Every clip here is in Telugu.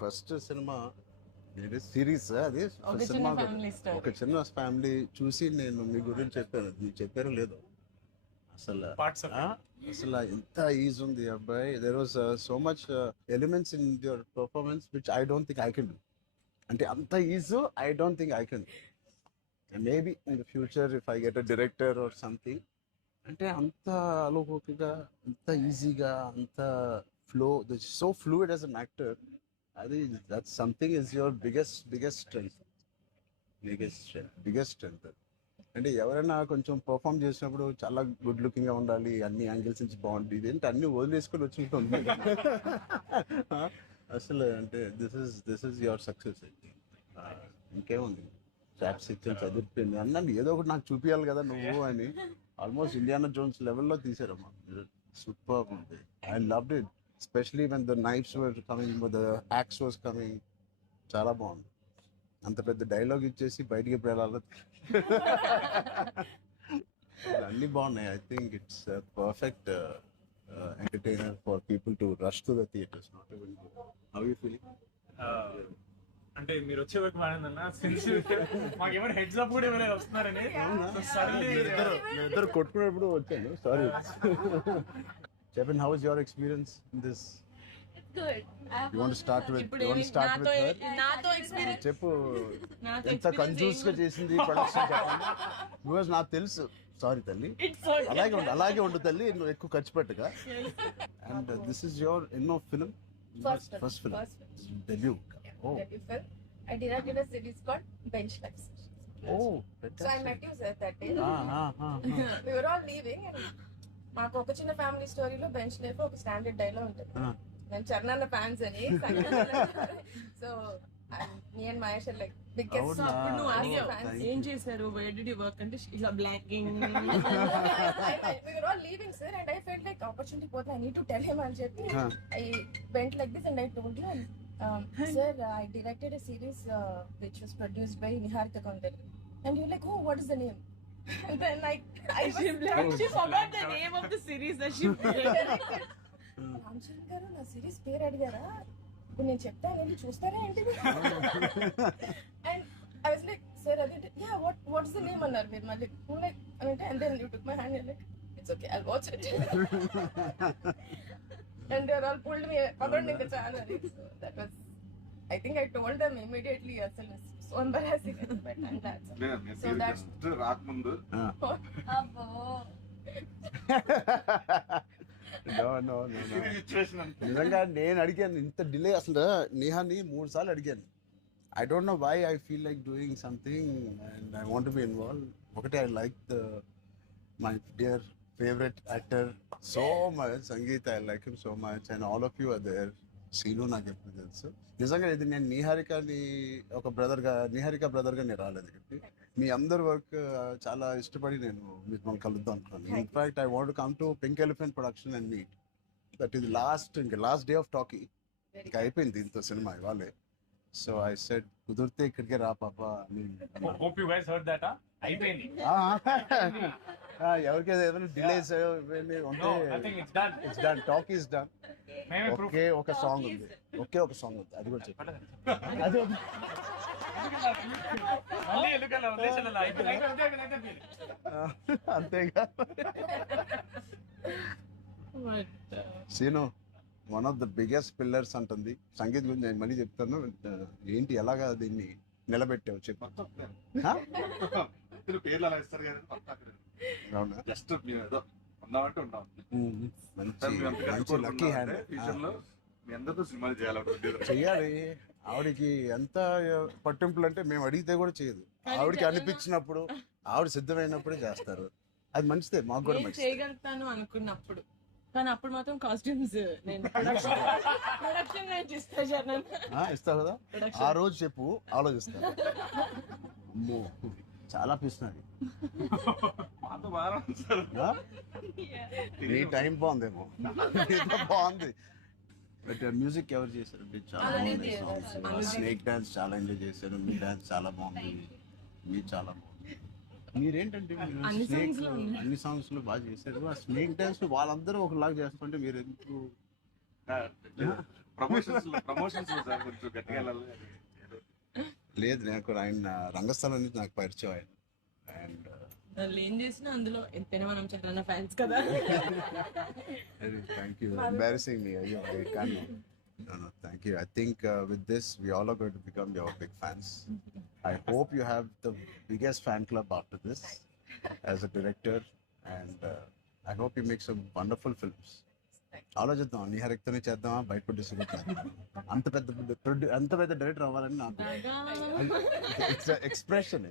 ఫస్ట్ సినిమా సిరీస్ అది ఒక చిన్న సినిమా family story. ఒక చిన్న ఫ్యామిలీ చూసి నేను మీ గురించి చెప్పాను, మీరు చెప్పారో లేదో అసలు అసలు ఎంత ఈజ్ ఉంది అబ్బాయి. There was so much elements in your performance which I don't think I can do. అంటే అంత ease I don't think I can. Maybe in the future if I get a director or something, అంటే అంత అలోకిగా, అంత ఈజీగా, అంత flow, so fluid as an actor. అది that something is your biggest strength. అంటే ఎవరైనా కొంచెం పర్ఫామ్ చేసినప్పుడు చాలా గుడ్ లుకింగ్ గా ఉండాలి, అన్ని యాంగిల్స్ నుంచి బాగుంటుంది, ఏంటి అన్ని వదిలేసుకొని వచ్చినట్టు అసలు అంటే దిస్ ఇస్ యువర్ సక్సెస్. ఇంకేముంది, చాప్స్ ఇచ్చాను, చదివిపోయింది అన్నాను, ఏదో ఒకటి నాకు చూపించాలి కదా నువ్వు అని. ఆల్మోస్ట్ ఇండియానా జోన్స్ లెవెల్లో తీసారమ్మా, సూపర్ ఉంది. I loved it, especially when the knives were coming, the axe was coming. చాలా బాగుంది. అంత పెద్ద డైలాగ్ ఇచ్చేసి బయటికి ఎప్పుడు వెళ్ళాలి. అన్ని బాగున్నాయి. I think it's perfect entertainer for people to rush to the theatres. Not even how you feeling? అంటే మీరు వచ్చే వరకు బాగుందన్న, మాకేమైనా హెడ్స్ అప్ కూడా ఎవరైనా వస్తున్నారని ఇద్దరు కొట్టుకునేప్పుడు వచ్చాను. సారీ. చెప్పండి, how is your experience in this? Good. You want to start with her? నాతో ఎక్స్పీరియన్స్ చెప్పు, ఎంత కన్ఫ్యూజ్ గా చేసింది ప్రొడక్షన్ చెప్పండి. బికాజ్ నాకు తెలుసు. సారీ తల్లి, అలాగే ఉండు తల్లి, నువ్వు ఎక్కువ ఖర్చు పెట్టగా. అండ్ దిస్ ఇస్ యువర్ ఎన్నో film? First film, debut. Oh, Debut film. I directed a series called Bench Life. oh, So I met you sir that day. ah. We were all leaving and మాకు ఒక చిన్న ఫ్యామిలీ స్టోరీలో బెంచ్ లైఫ్ ఒక స్టాండర్డ్ డైలాగ్ ఉంటుంది. నేను చరణ్ ఫ్యాన్స్ అని, so me and Mahesh like biggest. అప్పుడు నువ్వు అడిగావు Thank ఏం you. చేశారు, where did you work అంటే ఇలా blocking. We were all leaving sir and I felt like opportunity పోతే I need to tell him అని చెప్పి I went like this and I told him, sir, I directed a series which was produced by Niharika Kaundari. And you're like, oh, what is the name? And then she forgot the name of the series that she directed. Ramachandra గారు నా సిరీస్ పేరు అడిగారా, ఇప్పుడు నేను చెప్తాను వెళ్ళి చూస్తారా ఏంటిది? And I was like, sir అది యా వాట్స్ ద నేమ్ అన్నారు మీరు మళ్ళీ లైక్ అంటే. And then you took my hand like it's okay I'll watch it. And they are all pulled me పదండి ఇంకా చాలా. That was I think I told them immediately అసలు so embarrassing. But and that's so that's రాకముందు అబ్బో No. నిజంగా నేను అడిగాను ఇంత డిలే. అసలు నేహాని 3 సార్లు అడిగాను. I don't know why I feel like doing something and I want be involve. ఒకటి, I like my dear favourite actor so much, Sangeeth. I like him so much and all of you are there. Seenu నాకు ఎప్పుడు తెలుసు. నిజంగా ఇది నేను నిహారిక బ్రదర్గా నేను రాలేదు ఇక్కడికి. మీ అందరి వర్క్ చాలా ఇష్టపడి నేను మిమ్మల్ని కలుద్దాం అనుకున్నాను. In fact I want come to Pink Elephant production and meet. That is last day of talkie. ఇంకా అయిపోయింది దీంతో సినిమా ఇవాళే. సో ఐ సెడ్ కుదిరితే ఇక్కడికే రా పాప అని. Hope you guys heard that. అయిపోయింది. ఎవరికైనా ఏదైనా డిలేస్ ఉంటే it's done. Talk is done. ఒక సాంగ్ ఉంది, ఒక సాంగ్ ఉంది, అది కూడా చెప్పండి. అది అంతేగా. Seenu one of the biggest pillars అంటుంది. సంగీత్ గురించి నేను మళ్ళీ చెప్తాను. ఏంటి ఎలాగా దీన్ని నిలబెట్టావు చెప్పు. పేర్లు అలా ఇస్తారు కదా, అవునా? జస్ట్ ఉన్నామంటే ఉన్నాం. మంచి లక్కీ హ్యాండ్. మీ అందరితో సినిమాలు చేయాలనుకుంటే చెయ్యాలి. ఆవిడకి ఎంత పట్టింపులు అంటే మేము అడిగితే కూడా చేయదు. ఆవిడకి అనిపించినప్పుడు, ఆవిడ సిద్ధమైనప్పుడే చేస్తారు. అది మంచిదే, మాకు కూడా మంచిది. చేయగలుగుతాను అనుకున్నప్పుడు, కానీ అప్పుడు మాత్రం కాస్ట్యూమ్స్ నేను ప్రొడక్షన్ ఇస్తావు కదా, ఆ రోజు చెప్పు, ఆలోచిస్తా. అమ్మో చాలా పిస్తున్నది. నీ టైం బాగుందేమో, బాగుంది. బట్ మ్యూజిక్ ఎవరు చేశారు? చాలా బాగుంది సాంగ్స్. స్నేక్ డాన్స్ చాలా ఎంజాయ్ చేశారు. మీ డాన్స్ చాలా బాగుంది. మీ చాలా బాగుంది. మీరేంటంటే స్నేక్ అన్ని సాంగ్స్ లో బాగా చేశారు. ఆ స్నేక్ డాన్స్ వాళ్ళందరూ ఒకలాగా చేస్తుంటే మీరు ఎందుకు? ప్రమోషన్స్ సార్ కొంచెం గట్టిగా వెళ్ళాలి. లేదు, నాకు ఆయన రంగస్థలం నుంచి నాకు పరిచయం ఆయన. అండ్ వాళ్ళు ఏం చేసినా అందులో ఎంతైనా మనం చరణ్ ఫ్యాన్స్ కదా. Thank you, embarrassing me. అయ్యో, I can. No, thank you. I think with this, we all are going to become your big fans. I hope you have the biggest fan club after this as a director, and I hope you make some wonderful films. ఆలోచిద్దాం, నిహారికతోనే చేద్దామా, బయట ప్రొడ్యూసర్ అంత పెద్ద డైరెక్టర్ అవ్వాలని నాకు ఎక్స్ప్రెషన్.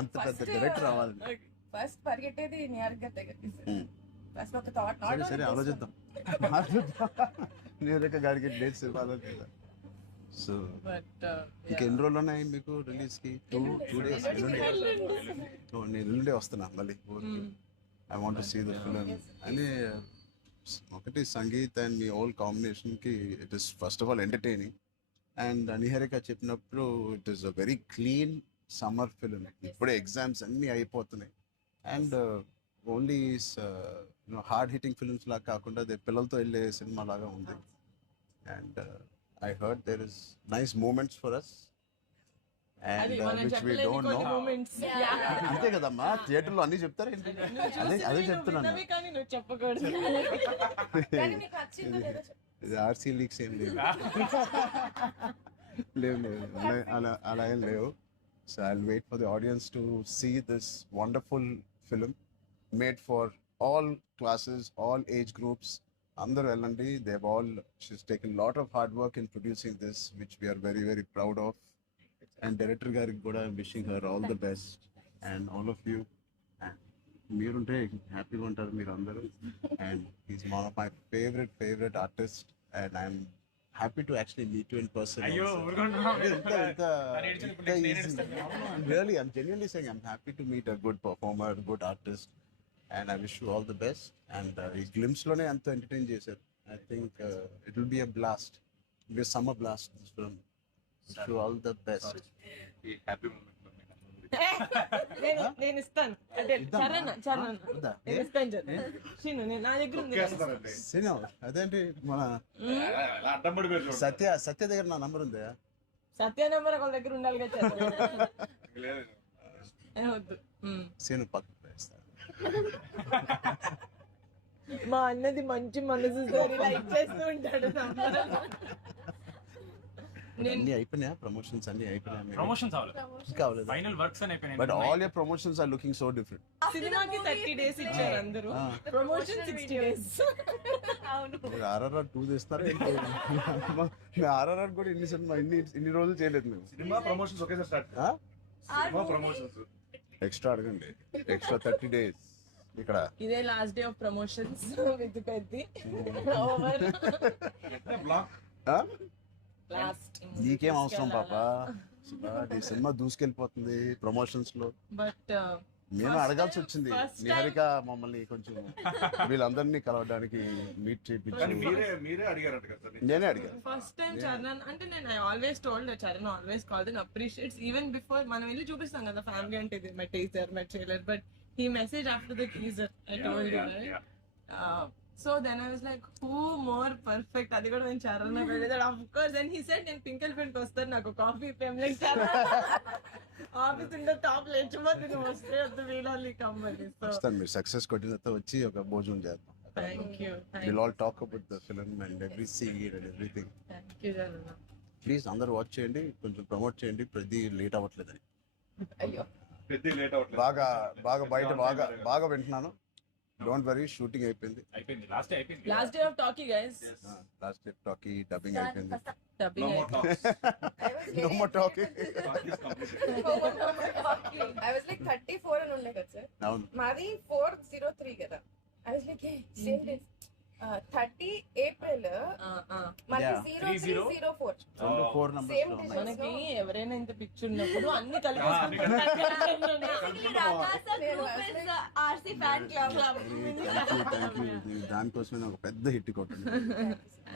అంత పెద్ద డైరెక్టర్ అవ్వాలని ఫస్ట్ పరిగెట్టేది నిహారిక దగ్గరికి ఫస్ట్ ఒక థాట్. సరే ఆలోచిద్దాం. నిహారిక గారికి డేట్స్ ఇవ్వాలి. సో ఇంకెన్ని రోజులు ఉన్నాయి మీకు రిలీజ్ కి? 2 days. నేను ఎల్లుండే వస్తున్నా మళ్ళీ. I want to see the film అని. ఒకటి Sangeeth and me whole combination కి it is first of all entertaining. And Niharika చెప్పినప్పుడు it is a very clean summer film. ఇప్పుడే ఎగ్జామ్స్ అన్నీ అయిపోతున్నాయి. And only hard hitting films లాగా కాకుండా అదే పిల్లలతో వెళ్ళే సినిమా లాగా ఉంది. And I heard there is nice moments for us అది అండ్ మనం విచ్ వీ చెప్పలేని డోంట్ కొన్ని నో. మూమెంట్స్. అంతే కదమ్మా, థియేటర్లో అన్ని చెప్తారు ఏంటి? అదే చెప్తున్నాను. కానీ నువ్వు చెప్పకూడదు. కానీ మీకు నచ్చిందో లేదో చెప్పు. ఇది ఆర్సీ లీక్స్ ఏం లేవు. అలా ఏం లేవు. So I will wait for the audience to see this wonderful film made for all classes, all age groups. అందరూ వెళ్ళండి. They all she's taken lot of hard work in producing this, which we are very very proud of. And director గారికి కూడా wishing her all the best and all of you. మీరుంటే హ్యాపీగా ఉంటారు మీరు అందరూ. And is one of my favourite artist and I'm happy to actually meet you in person. అయ్యో Really, I'm genuinely saying I'm happy to meet a good performer, good artist, and I wish you all the best. And ఈ glimpse లోనే అంత ఎంటర్టైన్ చేశారు. I think it will be a blast. It will be a summer blast, this film. Wish you all the best. Happy moment. నేను ఇస్తాను. అంటే చరణ్ వద్దా? నేను ఇస్తాను చరణ్. శ్రీను, నా దగ్గర ఉంది కదా. సినిమా అదేంటి మన అడ్డం పడిపోయారు. సత్య దగ్గర నా నంబర్ ఉందా? సత్య నెంబర్ ఒకళ్ళ దగ్గర ఉండాలి కదా చరణ్. లేదు. వద్దు. సీను పక్కన వేస్తాను. మా అన్నది మంచి మనసు సార్, ఇలా ఇచ్చేస్తూ ఉంటాడు. అన్ని అయిపోయినాయా? ప్రమోషన్స్ అన్ని అయిపోయినాయి? ప్రమోషన్స్ అవ్వాలి. ఇంకా అవ్వలేదు. ఫైనల్ వర్క్స్ అని అయిపోయినాయి. But all your promotions are looking so different. సినిమాకి 30 days ఇచ్చారు అందరూ, ప్రమోషన్ 60 days. అవును. ఆర్ఆర్ఆర్ 2 చేస్తారు. మేము ఆర్ఆర్ఆర్ కూడా ఇన్ని రోజులు చేయలేదు మేము. సినిమా ప్రమోషన్స్ ఒకేసారి స్టార్ట్. సినిమా ప్రమోషన్స్ ఎక్స్ట్రా అడగండి, ఎక్స్ట్రా 30 days ఇక్కడ. ఇదే last day of promotions with Peddi over block. Last. నీకేం అవసరం పాపా, ఈ సినిమా దూసుకెళ్ళిపోతుంది ప్రమోషన్స్ లో. బట్ నేను అడగాల్సి వచ్చింది. నిహారిక మమ్మల్ని కొంచెం వీళ్ళందరినీ కలవడానికి మీట్ చేయించి మీరే అడిగారట కదా. నేనే అడిగాను. ఫస్ట్ టైం చరణ్ అంటే నేను I always told Charan always called and appreciates even before మనం వెళ్ళి చూపిస్తాం కదా ఫ్యామిలీ అంటే ఇది my teaser my trailer, but he message after the teaser I told you right. So then I was like who more perfect, అది కూడా నేను చరణ్ వెళ్ళేదాడు of course. And he said నేను పింకల్ పెయింట్ వస్తాను, నాకు కాఫీ ఫేమ్ ఆఫీస్ ఉండే టాప్ లేచిపోతే నువ్వు వస్తే వద్దు వీళ్ళని కంపెనీ. సో వస్తాను, మీరు సక్సెస్ కొట్టిన తర్వాత వచ్చి ఒక భోజనం చేద్దాం. Thank you We'll all talk about the film and every scene and everything. Charan. Please అందరూ వాచ్ చేయండి, కొంచెం ప్రమోట్ చేయండి. ప్రతి లేట్ అవ్వట్లేదని అయ్యో. పెద్ద లేట్ అవ్వట్లేదు. బాగా బయట బాగా వింటున్నాను. డోంట్ వరీ, షూటింగ్ అయిపోయింది. అయిపోయింది. లాస్ట్ డే అయిపోయింది. Last day of talkie guys. Last day talkie dubbing అయిపోయింది. Dubbing No more talks. No more talking. Talk is completed. I was like 34 అని ఉండే కదా సార్. అవును. మాది 403 కదా. I was like same day 30 April మనకి Yeah. 0304 4 numbers Same లో ఉన్నాయి. design. మనకి ఎవరైనా ఇంత పిక్చర్ ఉన్నప్పుడు అన్ని Thank you. దానికోసమే నాకు పెద్ద హిట్ కొట్టింది.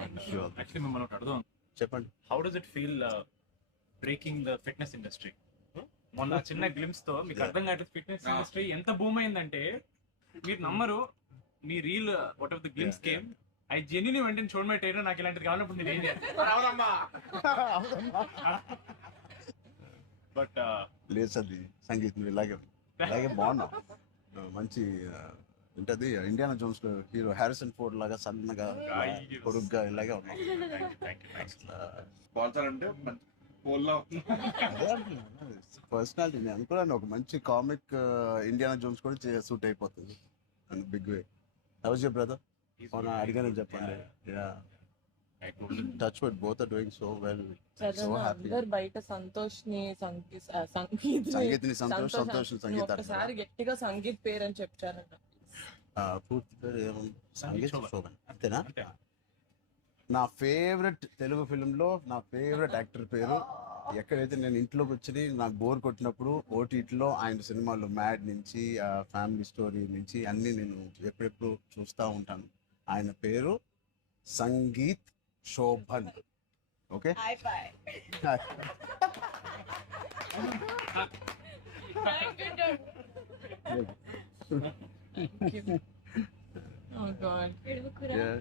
యాక్చువల్లీ మిమ్మల్ని ఒకటి అడుగుదాం. చెప్పండి. How does it feel breaking the fitness industry? మొన్న చిన్న గ్లిమ్స్ తో మీకు అర్థం కావట్లేదు ఫిట్నెస్ ఇండస్ట్రీ ఎంత బూమ్ అయిందంటే మీరు నమ్మరు. మీ reel what of the glimpse came I genuinely వెంటనే చూడమే ట్రైలర్ నాకు ఇలాంటిది కావాలన్నప్పుడు నేను ఏం చేయాలి బట్ లేదు సార్ సంగీత్ నువ్వు ఇలాగే బాగున్నావు. మంచి ఏంటది ఇండియానా జోన్స్ లో హీరో హ్యారిసన్ ఫోర్డ్ లాగా సన్నగా పొడుగ్గా ఇలాగే ఉన్నావు. స్పాన్సర్ అంటే పర్సనాలిటీ నేను అనుకున్నాను ఒక మంచి కామిక్ ఇండియానా జోన్స్ కూడా సూట్ అయిపోతుంది big way. How's your brother? అడిగాను చెప్పండి. Touch with both are doing so well. So happy. అందరు బయట సంతోష్ని సంగీత్ని సంతోష్ సంగీత ఒకసారి గట్టిగా సంగీత్ పేరు అని చెప్పారంట. పూర్తి పేరు ఏముంది? సంగీత్ శోభన్ అంతేనా? నా ఫేవరెట్ తెలుగు ఫిల్మ్లో నా ఫేవరెట్ యాక్టర్ పేరు. ఎక్కడైతే నేను ఇంట్లోకి వచ్చి నాకు బోర్ కొట్టినప్పుడు ఓటీటీలో ఆయన సినిమాలు మ్యాడ్ నుంచి ఫ్యామిలీ స్టోరీ నుంచి అన్నీ నేను ఎప్పుడెప్పుడు చూస్తూ ఉంటాను. ఆయన పేరు Sangeeth Shobhan. Okay Oh God. Yeah.